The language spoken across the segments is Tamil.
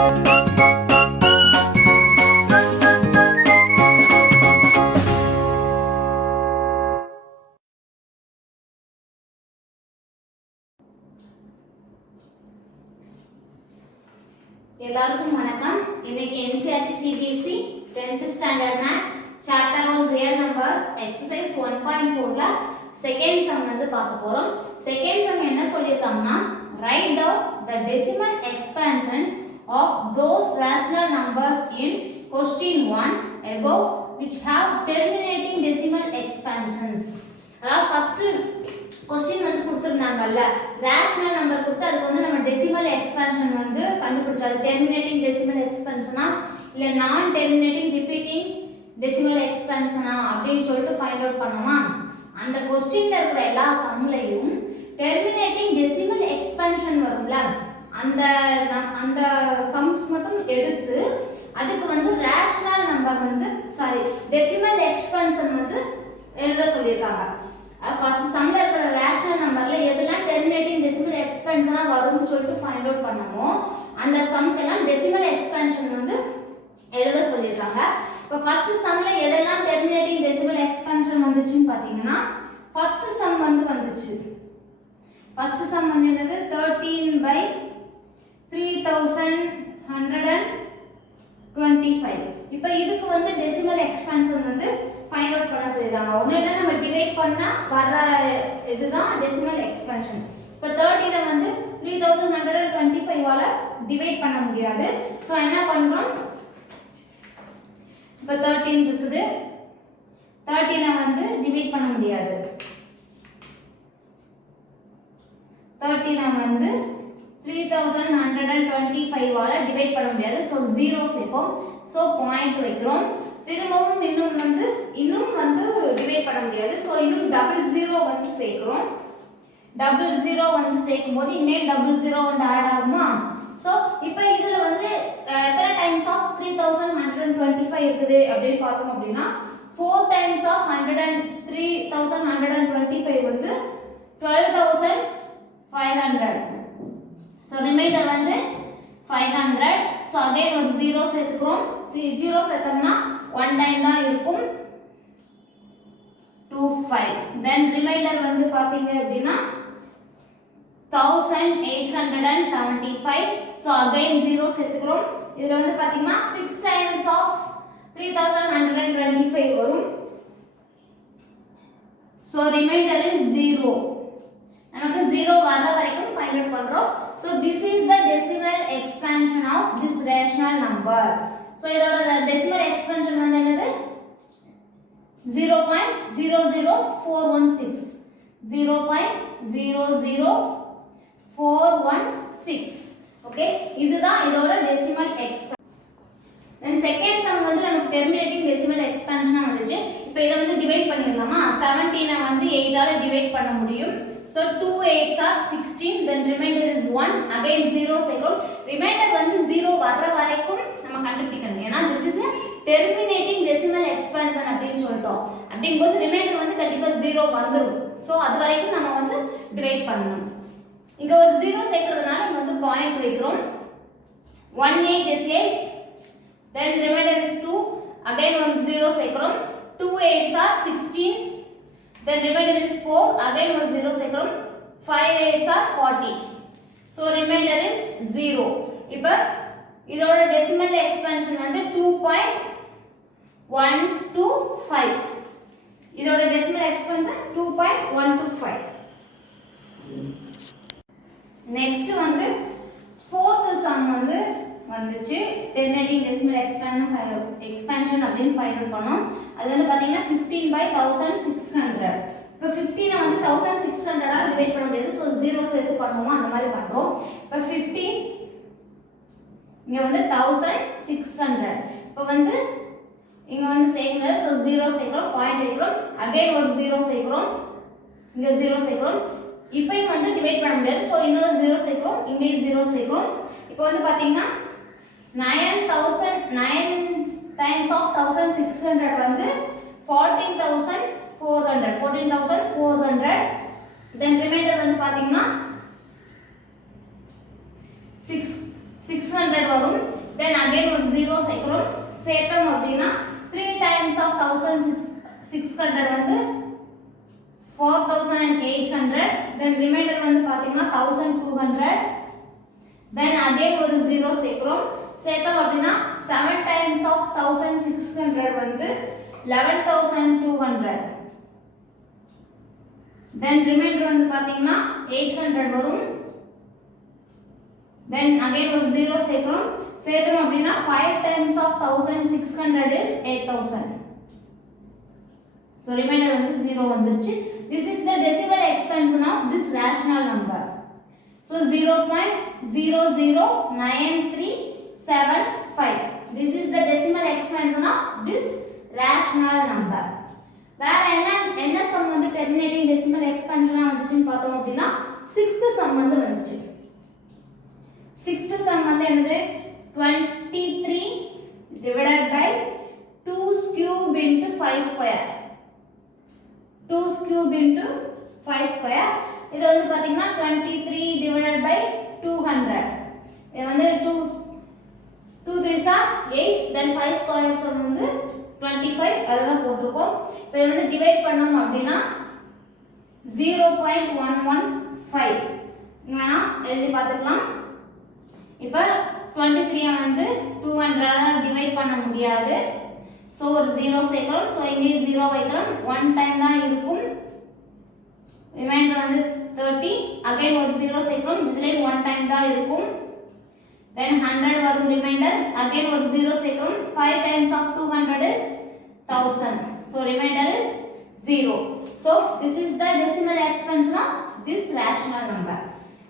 எல்லாருக்கும் வணக்கம். இன்னைக்கு NCERT CBSE 10th standard maths chapter on real numbers exercise 1.4ல செகண்ட் சம் வந்து பார்க்க போறோம். செகண்ட் சம் என்ன சொல்லிருக்காங்கன்னா write down the decimal expansions of those rational numbers in question 1 above which have terminating decimal expansions. அதாவது ஃபர்ஸ்ட் क्वेश्चन வந்து கொடுத்திருந்தாங்கல்ல, ரேஷனல் நம்பர் கொடுத்து அதுக்கு வந்து நம்ம டெசிமல் எக்ஸ்பான்ஷன் வந்து கண்டுபிடிச்சோம். அது டெர்மினேட்டிங் டெசிமல் எக்ஸ்பான்ஷனா இல்ல நான் டெர்மினேட்டிங் ரிப்பீட்டிங் டெசிமல் எக்ஸ்பான்ஷனா அப்படினு சொல்லிட்டு ஃபைண்ட் அவுட் பண்ணோமா. அந்த क्वेश्चनல இருக்கிற எல்லா சம்லயும் டெர்மினேட்டிங் டெசிமல் எக்ஸ்பான்ஷன் வரும்ல, அந்த சம்ஸ் மட்டும் எடுத்து அதுக்கு வந்து ரேஷனல் நம்பர் வந்து டெசிமல் எக்ஸ்பான்ஷன் வந்து எழுத சொல்லிருக்காங்க. ஃபர்ஸ்ட் சம்ல இருக்கிற ரேஷனல் நம்பர்ல எதெல்லாம் டெர்மினேட்டிங் டெசிமல் எக்ஸ்பான்ஷனா வரும்னு சொல்லிட்டு ஃபைண்ட் அவுட் பண்ணோமோ அந்த சம்க்கெல்லாம் டெசிமல் எக்ஸ்பான்ஷன் வந்து எழுத சொல்லிருக்காங்க. இப்போ ஃபர்ஸ்ட் சம்ல எதெல்லாம் டெர்மினேட்டிங் டெசிமல் எக்ஸ்பான்ஷன் வந்துச்சுன்னு பாத்தீங்கன்னா ஃபர்ஸ்ட் சம் வந்துச்சு. ஃபர்ஸ்ட் சம் வந்து என்னது 13/3125. இப்போ இதுக்கு வந்து டெசிமல் எக்ஸ்பான்ஷன் வந்து ஃபைண்ட் அவுட் பண்ண சொல்லிருக்காங்க. ஒண்ணு இல்ல நம்ம டிவைட் பண்ணா வர இதுதான் டெசிமல் எக்ஸ்பான்ஷன். இப்போ 13 வந்து 3125 ஆல டிவைட் பண்ண முடியாது. சோ என்ன பண்றோம், இப்போ 13 இருக்குது, 13 வந்து டிவைட் பண்ண முடியாது. 13 வந்து 3125 ஆல டிவைட் பண்ண முடியாது. சோ 0 சேர்ப்போம். சோ பாயிண்ட் வைக்கிறோம். திரும்பவும் இன்னும் வந்து டிவைட் பண்ண முடியாது. சோ இன்னும் 00 வந்து சேர்க்கிறோம். 00 வந்து சேர்க்கும்போது இன்னே 00 வந்து ஆட் ஆகுமா. சோ இப்போ இதுல வந்து எத்தனை டைம்ஸ் ஆஃப் 3125 இருக்குது அப்படி பார்த்தோம் அப்படினா 4 டைம்ஸ் ஆஃப் 3125 வந்து 12500. சோ ரிமைண்டர் வந்து 500. சோ அகைன் ஒரு 0 சேர்த்துறோம். 0 சேர்த்தோம்னா 1 டைம் தான் இருக்கும், 25. தென் ரிமைண்டர் வந்து பாத்தீங்க அப்படினா 1875. So again 0 சேர்த்துறோம். இதுல வந்து பாத்தீங்கன்னா 6 டைம்ஸ் ஆஃப் 3125 வரும். So reminder is 0. நமக்கு 0 வர வரைக்கும் ஃபைண்ட் அவுட் பண்றோம். So this is the decimal expansion of this rational number. So இதோட decimal expansion வந்து என்னது 0.00416. 0.00416. ஓகே, இதுதான் இதோட decimal expansion. then second sum வந்து நமக்கு terminating decimal expansion வந்துச்சு. இப்போ இத வந்து டிவைட் பண்ணிரலாமா. 17 வந்து 8 ஆல டிவைட் பண்ண முடியும். So 2 8s are 16. then remainder is 1. again 0 சேர்க்கிறோம். remainder வந்து 0 வர்ற வரைக்கும் நம்ம கண்டுபிடிக்கணும். ஏனா this is a terminating decimal expansion அப்படினு சொல்றோம். அப்படிங்கும்போது remainder வந்து கண்டிப்பா 0 வந்துரும். சோ அது வரைக்கும் நம்ம வந்து டிவைட் பண்ணனும். இங்க ஒரு 0 சேர்க்கிறதுனால இங்க வந்து பாயிண்ட் வைக்கிறோம். 1 8 is 8. then remainder is 2. again one 0 சேர்க்கிறோம். 2 8s are 16. then remainder is 4. again was 0 சேர்க்கிறோம். 5 8s are 40. so remainder is 0. இப்போ இதோட டெசிமல் எக்ஸ்பான்ஷன் வந்து 2.125. இதோட டெசிமல் எக்ஸ்பான்ஷன் 2.125. நெக்ஸ்ட் வந்து ஃபோர்த் சம் வந்து வந்துச்சு. டெர்மினேட்டிங் டெசிமல் எக்ஸ்பான்ஷன் அப்படின்னு ஃபைண்ட் அவுட் பண்ணோம். அது வந்து பாத்தீங்கன்னா 15/1600. இப்போ 15 வந்து 1600 ஆல டிவைட் பண்ண முடியாது. சோ 0 சேர்த்து பண்ணுவோம். அந்த மாதிரி பண்றோம். இப்போ 15 இங்க வந்து 1600. இப்போ வந்து இங்க வந்து சேர்க்கல. சோ 0 சேர்க்கிறோம், பாயிண்ட் வைக்கிறோம். அகைன் ஒரு 0 சேர்க்கிறோம். இங்க 0 சேர்க்கிறோம். இப்போயும் வந்து டிவைட் பண்ண முடியாது. சோ இன்னொரு 0 சேர்க்கிறோம். இங்க 0 சேர்க்கிறோம். இப்போ வந்து பாத்தீங்கன்னா 9 டைம்ஸ் ஆஃப் 1600 வந்து 14400. then remainder வந்து பாத்தீங்கன்னா 6 600 வரும். Then again ஒரு 0 சேர்க்கிறோம். சேர்த்தோம் அப்படின்னா 3 times of 1600 வந்து 4800. Then remainder வந்து பாத்தீங்கன்னா 1200. Then again ஒரு 0 சேர்க்கிறோம். சேர்த்தோம் அப்படின்னா 7 times of 1600 வந்து 11200. Then remainder வந்து பாத்தீங்கன்னா 800 வரும். Then again ஒரு 0 சேர்க்கிறோம். சேர்த்தோம் அப்படின்னா 5 times of 1600 is 8000. So remainder வந்து 0 வந்துருச்சு. This is the decimal expansion of this rational number. So 0.009375. This is the decimal expansion of this rational number. வேற என்ன sum வந்து terminating decimal expansion வந்துச்சுன்னு பார்த்தோம் அப்படின்னா 6th sum வந்து வந்துச்சு. 6th sum வந்து என்னது 23 divided by 2's cube into 5 square. 2's cube into 5 square. இது வந்து பாத்தீங்கன்னா 23 divided by 200. இது வந்து 2 3s are 8. then 5 squares வந்து 25. அதெல்லாம் போட்டுருக்கோம். இப்போ இது வந்து டிவைட் பண்ணோம் அப்படின்னா 0.115. வேணா எழுதி பார்த்துக்கலாம். இப்போ 23 வந்து 200 டிவைட் பண்ண முடியாது. ஸோ ஒரு 0 சேர்க்கிறோம். ஸோ இங்கே 0 வைக்கிறோம். 1 டைம் தான் இருக்கும். ரிமைண்டர் வந்து 30. அகைன் ஒரு 0 சேர்க்கிறோம். இதுலேயும் 1 டைம் தான் இருக்கும். then 100 வரும் ரிமைண்டர். அகைன் ஒரு 0 சேர்க்கிறோம். 5 times of 200 is 1000. so remainder is 0. so this is the decimal expansion of this rational number.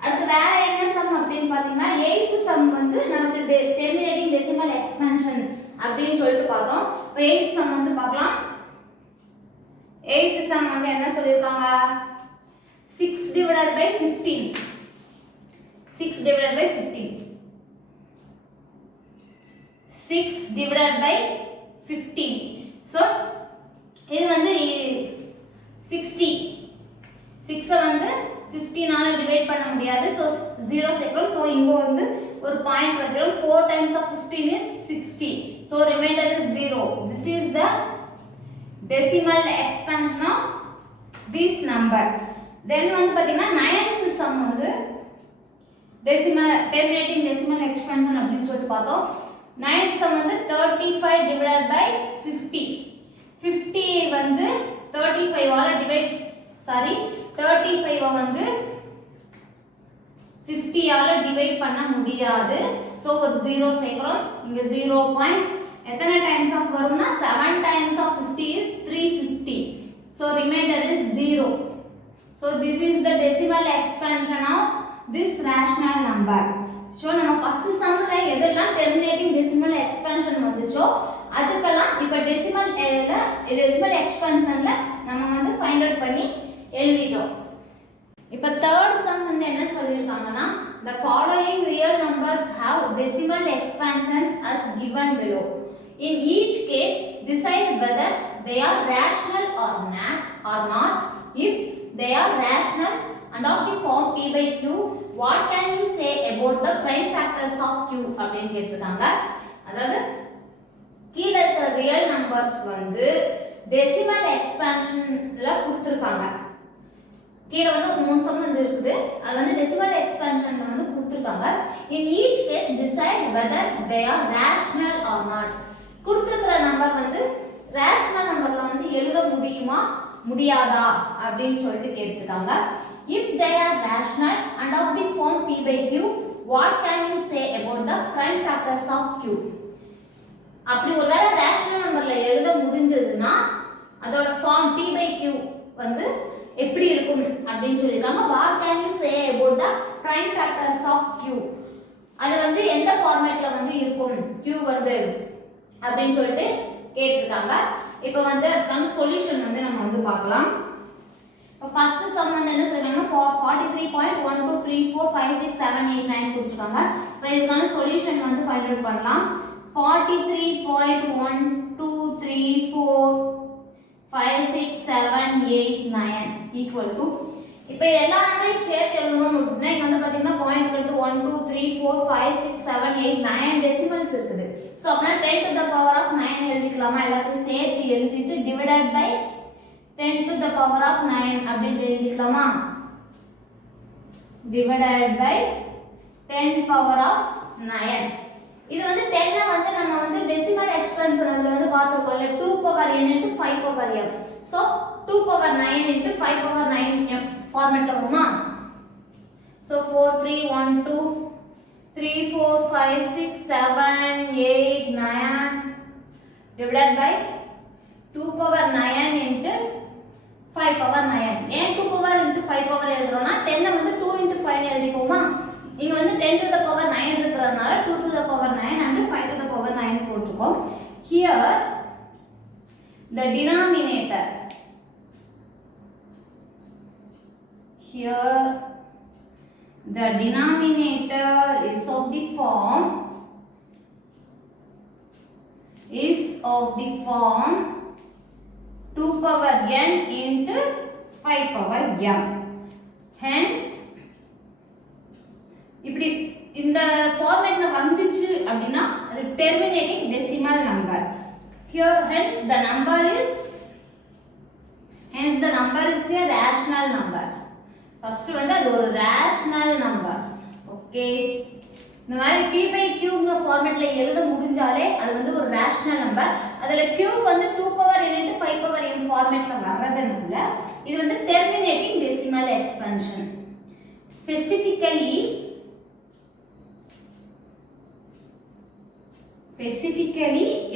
அடுத்து வேற என்ன சம் அப்படினு பாத்தீங்கன்னா 8th sum வந்து நமக்கு terminating decimal expansion அப்படினு சொல்லிட்டு பார்த்தோம். இப்போ 8th sum வந்து பார்க்கலாம். 8th sum வந்து என்ன சொல்லிருக்காங்க 6 divided by 15. 6 divided by 15. 6 divided by 15. so இது வந்து 60. 6 வந்து 15 ஆல டிவைட் பண்ண முடியாது. so 0 சேர்க்கிறோம். so இங்க வந்து ஒரு பாயிண்ட் வைக்கிறோம். 4 times of 15 is 60. so remainder is 0. this is the decimal expansion of this number. then வந்து பாத்தீங்கன்னா 9th sum வந்து terminating decimal expansion அப்படினு சொல்லிட்டு பார்த்தோம். 9th sum வந்து 35 divided by 50. 50 வந்து 35 ஆல டிவைட் 35 வந்து 50 ஆல டிவைட் பண்ண முடியாது. சோ ஒரு 0 சேர்க்கிறோம். இங்க 0 பாயிண்ட் எத்தனை டைம்ஸ் ஆஃப் வரும்னா 7 times of 50 is 350. so remainder is 0. so this is the decimal expansion of this rational number. so நம்ம first sumல எதெல்லாம் terminating decimal expansion வந்துச்சோ அதுக்கெல்லாம் இப்ப decimal expansionல நம்ம வந்து ஃபைண்ட் அவுட் பண்ணி எழுதிட்டோம். இப்ப third sum வந்து என்ன சொல்லிருக்காங்கன்னா the following real numbers have decimal expansions as given below. in each case decide whether they are rational or not. if they are rational and of the form p by q, what can you say about the prime factors of q அப்படினு கேட்டிருக்காங்க. அதாவது கீழ இருக்கிற ரியல் நம்பர்ஸ் வந்து டெசிமல் எக்ஸ்பான்ஷன்ல கொடுத்திருக்காங்க. கீழ வந்து ஒரு 3 சம் வந்து இருக்குது. அது வந்து டெசிமல் எக்ஸ்பான்ஷன்ல வந்து கொடுத்திருக்காங்க. in each case decide whether they are rational or not. கொடுத்திருக்கிற நம்பர் வந்து ரேஷனல் நம்பர்ல வந்து எழுத முடியுமா முடியாதா அப்படினு சொல்லிட்டு கேட்டிருக்காங்க. if they are rational and of the form p by q, what can you say about the prime factors of q? அப்படி ஒருவேளை ரேஷனல் நம்பர்ல எழுத முடிஞ்சதுன்னா அதோட ஃபார்ம் p by q வந்து எப்படி இருக்கும் அப்படினு சொல்லிருக்காங்க. what can you say about the prime factors of q? அது வந்து எந்த ஃபார்மேட்ல வந்து இருக்கும் q வந்து அப்படினு சொல்லிட்டு கேட்டிருக்காங்க. இப்போ வந்து அதுக்கான சொல்யூஷன் வந்து நம்ம வந்து பார்க்கலாம். இப்போ ஃபர்ஸ்ட் சம் வந்து என்ன சொல்றாங்கன்னா 43.12345678 கொடுத்திருக்காங்க. இப்போ இதுக்கான சொல்யூஷன் வந்து ஃபைண்ட் அவுட் பண்ணலாம். 43.12345678 equal to இப்போ இது எல்லா நம்பரையும் சேர்த்து எழுதணும் அப்படின்னா இங்க வந்து பாத்தீங்கன்னா பாயிண்ட் கட்டு 1 2 3 4 5 6 7 8 9 டெசிமல்ஸ் இருக்குது. சோ அப்பனா 10 to the power of 9 எழுதிக்கலாமா? எல்லாத்தையும் சேர்த்து எழுதிட்டு divided by 10 to the power of 9 அப்படி எழுதிக்கலாமா? divided by 10 power of 9. இது வந்து 10 வந்து நம்ம வந்து டெசிமல் எக்ஸ்பென்ஷன்ல வந்து பார்த்துக்கோல 2 power n into 5 power m. So 2 power 9 into 5 power 9 f ஃபார்மட்ல வருமா? So 4 3 1 2 3 4 5 6 7 8 9 divided by 2 power 9 into 5 power 9. ஏன் 2 power into 5 power எழுதுறோம்னா 10 வந்து 2 into 5 எழுதிக்கோமா? இங்க வந்து 10 to the power 9 இருக்குறதுனால 2 to the power 9 and 5 to the power 9 போட்டுக்கோம். Here the denominator is of the form 2 power n into 5 power m. Hence இப்படி இந்த ஃபார்மட்ல வந்துச்சு அப்படினா அது terminating decimal number. Here hence the number is a rational number. First வந்து அது ஒரு rational number. ஓகே, இந்த மாதிரி p by q ங்கற ஃபார்மட்ல எழுத முடிஞ்சாலே அது வந்து ஒரு rational number. அதுல q வந்து 2 power n into 5 power m ஃபார்மட்ல வர்றதுனால இது வந்து terminating decimal expansion. Specifically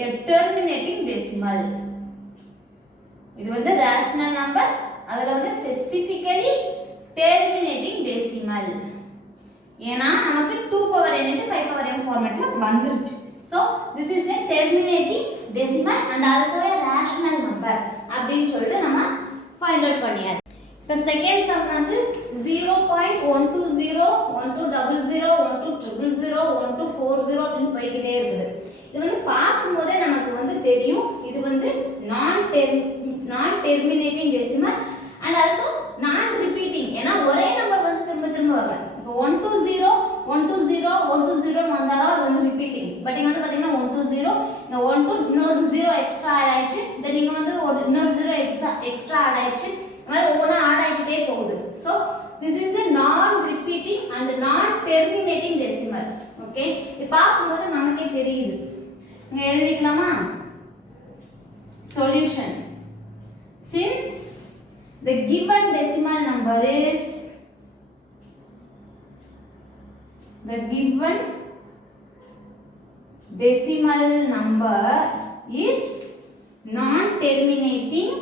a terminating decimal. இது வந்து rational number, அதுல வந்து specifically terminating decimal. ஏனா நமக்கு 2 power n into 5 power m ஃபார்மட்ல வந்துருச்சு. So this is a terminating decimal and also a rational number அப்படினு சொல்லிட்டு நம்ம ஃபைண்ட் அவுட் பண்ணியாச்சு. இப்போ செகண்ட் சம் வந்து 0.120 1200 1200 1240 அப்படினு போயிட்டே இருக்குது. இது வந்து பாக்கும்போதே நமக்கு வந்து தெரியும் இது வந்து நான் terminating decimal and also non repeating. ஏனா ஒரே நம்பர் வந்து திரும்ப திரும்ப வரல. இப்போ 120 120 120 வந்தாலும் அது வந்து repeating. பட் இங்க வந்து பாத்தீங்கன்னா 120 இந்த 12 இன்னொரு 0 எக்ஸ்ட்ரா ஆட் ஆயிடுச்சு. தென் இங்க வந்து ஒரு இன்னொரு 0 எக்ஸ்ட்ரா ஆட் ஆயிடுச்சு. இந்த மாதிரி ஒவ்வொண்ணா ஆட் ஆயிட்டே போகுது. So this is a non repeating and non terminating decimal. Okay, இது பாக்கும்போது நமக்கே தெரியுது. இங்க எழுதிக்கலாமா? Solution. Since the given decimal number is non-terminating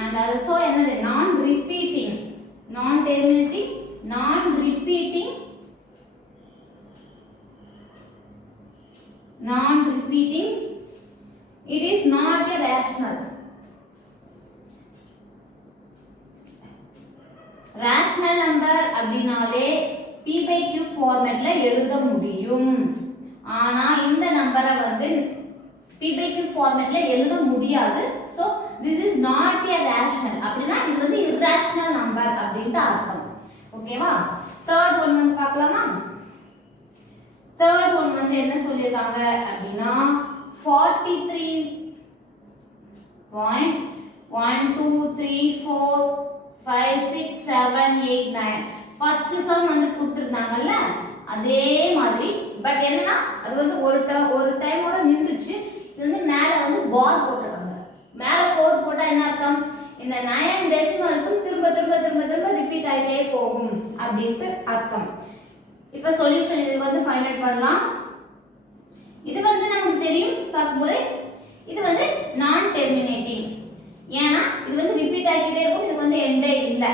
and also another non-repeating, it is not a rational. Rational number அப்படினாலே p by q ஃபார்மட்ல எழுத முடியும். ஆனா இந்த நம்பரை வந்து p by q ஃபார்மட்ல எழுத முடியாது. So this is not a rational. அப்படினா இது வந்து irrational number அப்படினு அர்த்தம். ஓகேவா? third one வந்து பார்க்கலாமா? third one வந்து என்ன சொல்லிருக்காங்க அப்படினா 43.1234 5 6 7 8 9 ஃபர்ஸ்ட் சம் வந்து கொடுத்திருந்தாங்கல்ல அதே மாதிரி. பட் என்னன்னா அது வந்து ஒரு டைமோட நின்றுச்சு. இது வந்து மேல வந்து பார் போட்டுட்டாங்க. மேல கோட் போட்டா என்ன அர்த்தம்? இந்த 9 டெசிமல்ஸும் திரும்ப ரிப்பீட் ஆயிட்டே போகும் அப்படினு அர்த்தம். இப்போ சொல்யூஷன் இதுக்கு வந்து ஃபைண்ட் அவுட் பண்ணலாம். இது வந்து நமக்கு தெரியும் பார்க்கும்போது இது வந்து நான் டெர்மினேட்டிங். ஏனா இது வந்து ரிப்பீட் ஆகிட்டே இருக்கும். இது வந்து எண்டே இல்ல.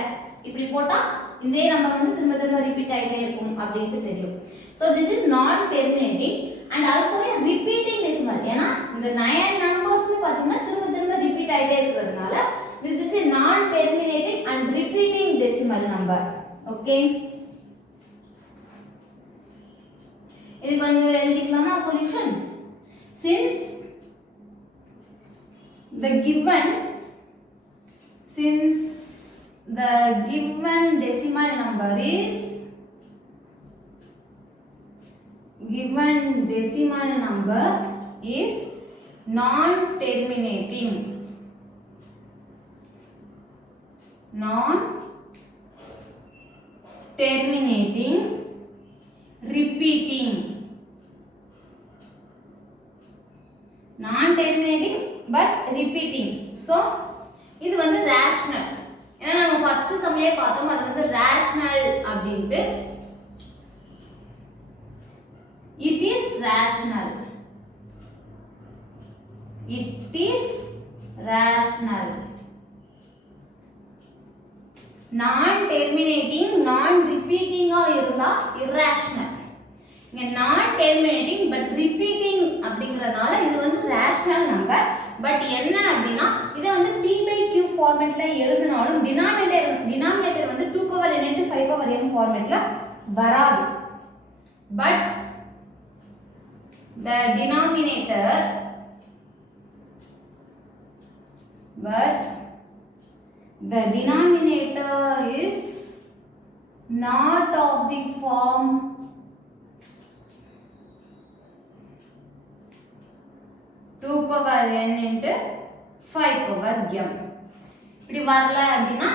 இப்படி போட்டா இந்த நம்பர் வந்து திரும்ப ரிப்பீட் ஆகிட்டே இருக்கும் அப்படினு தெரியும். So this is non terminating and also a repeating decimal. ஏனா இந்த 9 நம்பர்ஸ்மே பாத்தீங்கன்னா திரும்ப ரிப்பீட் ஆகிட்டே இருக்கிறதுனால this is a non terminating and repeating decimal number. Okay, இதுக்கு வந்து எழுதிக்கலாமா solution? Since the given, since the given decimal number is non-terminating, repeating, non-terminating but repeating. So இது வந்து rational. ஏன்னா நம்ம ஃபர்ஸ்ட் சம்லயே பார்த்தோம் அது வந்து rational அப்படினு. It is rational. It is rational. Non-terminating, non-repeating ஆ இருந்தா irrational. இங்க non-terminating but repeating அப்படிங்கறதால இது வந்து rational number. பட் என்ன அப்படினா இத வந்து p by q ஃபார்மட்ல எழுதினாலும் டினாமினேட்டர் வந்து 2 power n into 5 power m ஃபார்மட்ல வராது. But the denominator is not of the form 2 power n into 5 power m. இப்படி வரல அப்படினா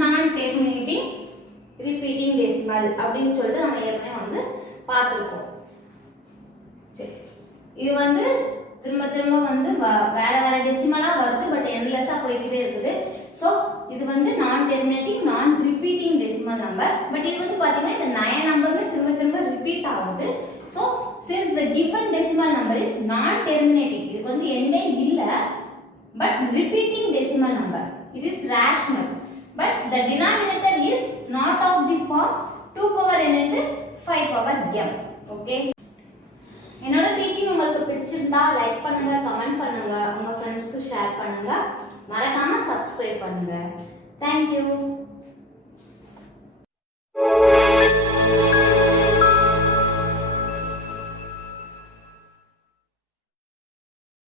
நான் டெர்மினேட்டிங் ரிப்பீட்டிங் டெசிமல் அப்படினு சொல்லிட்டு நம்ம ஏற்கனவே வந்து பார்த்திருக்கோம். சரி, இது வந்து திரும்ப வந்து வேற டெசிமலா வருது பட் எண்ட்லெஸ்ஸா போயிட்டே இருக்குது. சோ இது வந்து நான் டெர்மினேட்டிங் நான் ரிப்பீட்டிங் டெசிமல் நம்பர். பட் இது வந்து பாத்தீங்கன்னா இந்த 9 நம்பருமே திரும்ப ரிப்பீட் ஆகுது. So since the given decimal number is non-terminating, இது வந்து எண்டே இல்ல but repeating decimal number, it is rational, but the denominator is not of the form 2 power n into 5 power m. Okay, என்னோட டீச்சிங் உங்களுக்கு பிடிச்சிருந்தா லைக் பண்ணுங்க, கமெண்ட் பண்ணுங்க, உங்க ஃப்ரெண்ட்ஸ்க்கு ஷேர் பண்ணுங்க, மறக்காம Subscribe பண்ணுங்க. Thank you.